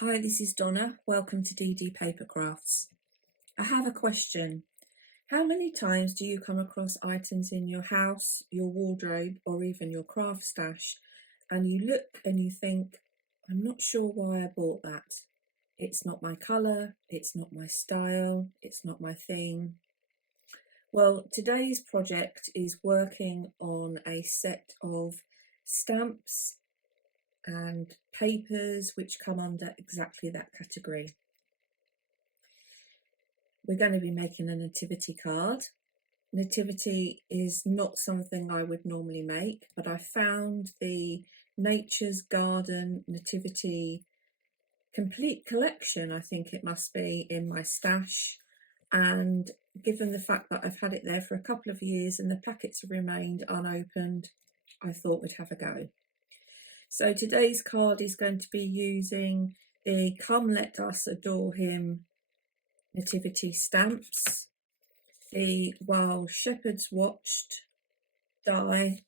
Hi, this is Donna. Welcome to DD Paper Crafts. I have a question. How many times do you come across items in your house, your wardrobe, or even your craft stash, and you look and you think, I'm not sure why I bought that. It's not my colour, it's not my style, it's not my thing. Well, today's project is working on a set of stamps and papers which come under exactly that category. We're going to be making a nativity card. Nativity is not something I would normally make, but I found the Nature's Garden Nativity complete collection, I think it must be, in my stash. And given the fact that I've had it there for a couple of years and the packets have remained unopened, I thought we'd have a go. So today's card is going to be using the Come Let Us Adore Him nativity stamps, the While Shepherds Watched die,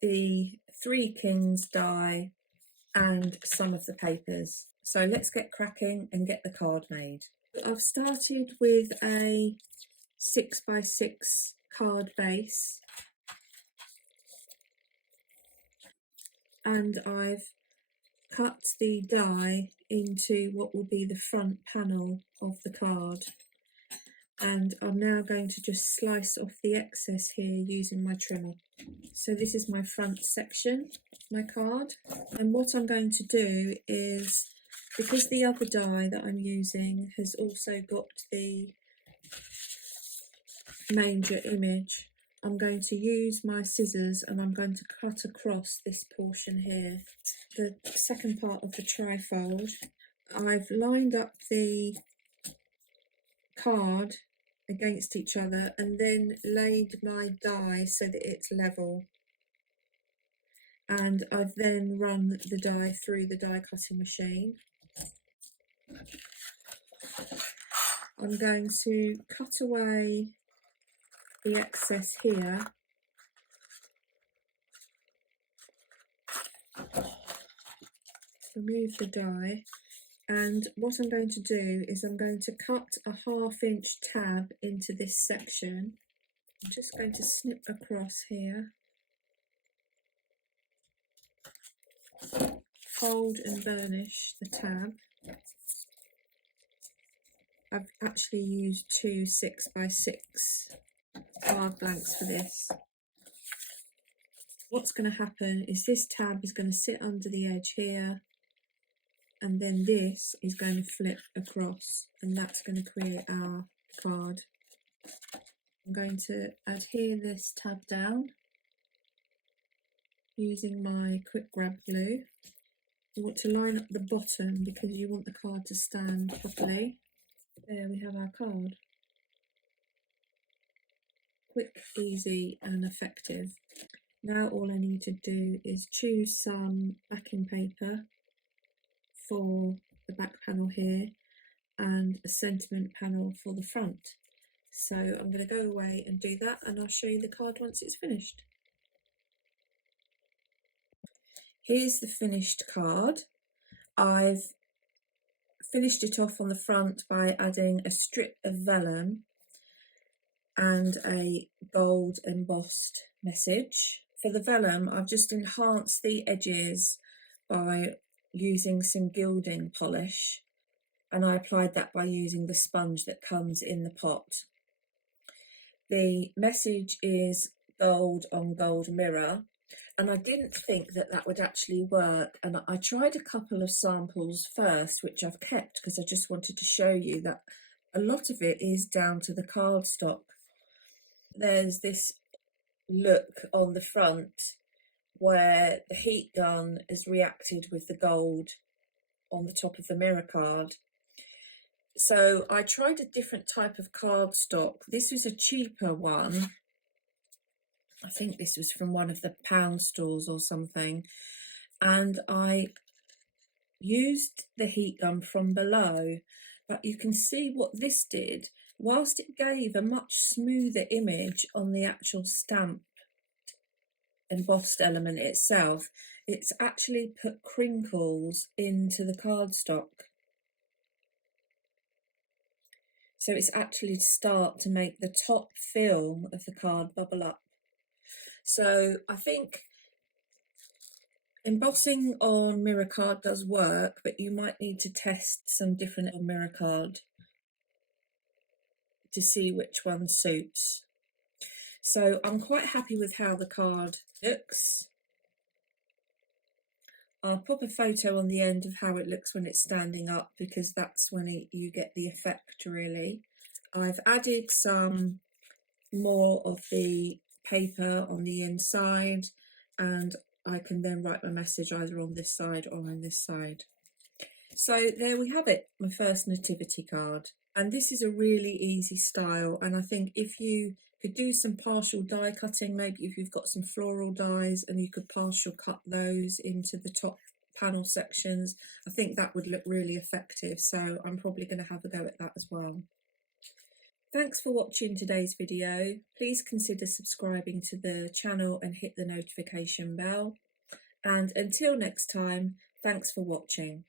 the Three Kings die, and some of the papers. So let's get cracking and get the card made. I've started with a 6x6 card base, and I've cut the die into what will be the front panel of the card. And I'm now going to just slice off the excess here using my trimmer. So this is my front section, my card. And what I'm going to do is, because the other die that I'm using has also got the manger image, I'm going to use my scissors and I'm going to cut across this portion here. The second part of the trifold, I've lined up the card against each other and then laid my die so that it's level, and I've then run the die through the die cutting machine. I'm going to cut away the excess here, remove the die, and what I'm going to do is I'm going to cut a 1/2 inch tab into this section. I'm just going to snip across here, fold and burnish the tab. I've actually used two 6x6 card blanks for this. What's going to happen is this tab is going to sit under the edge here, and then this is going to flip across, and that's going to create our card. I'm going to adhere this tab down using my quick grab glue. You want to line up the bottom because you want the card to stand properly. There we have our card. Quick, easy and effective. Now all I need to do is choose some backing paper for the back panel here and a sentiment panel for the front. So I'm going to go away and do that, and I'll show you the card once it's finished. Here's the finished card. I've finished it off on the front by adding a strip of vellum and a gold embossed message. For the vellum, I've just enhanced the edges by using some gilding polish, and I applied that by using the sponge that comes in the pot. The message is gold on gold mirror, and I didn't think that that would actually work, and I tried a couple of samples first, which I've kept because I just wanted to show you that a lot of it is down to the cardstock. There's this look on the front where the heat gun has reacted with the gold on the top of the mirror card. So I tried a different type of cardstock. This was a cheaper one. I think this was from one of the pound stores or something. And I used the heat gun from below, but you can see what this did. Whilst it gave a much smoother image on the actual stamp embossed element itself, it's actually put crinkles into the cardstock. So it's actually to start to make the top film of the card bubble up. So I think embossing on mirror card does work, but you might need to test some different mirror card to see which one suits. So I'm quite happy with how the card looks. I'll pop a photo on the end of how it looks when it's standing up, because that's when you get the effect really. I've added some more of the paper on the inside, and I can then write my message either on this side or on this side. So there we have it, my first nativity card. And this is a really easy style, and I think if you could do some partial die cutting, maybe if you've got some floral dies and you could partial cut those into the top panel sections, I think that would look really effective. So I'm probably going to have a go at that as well. Thanks for watching today's video. Please consider subscribing to the channel and hit the notification bell. And until next time, thanks for watching.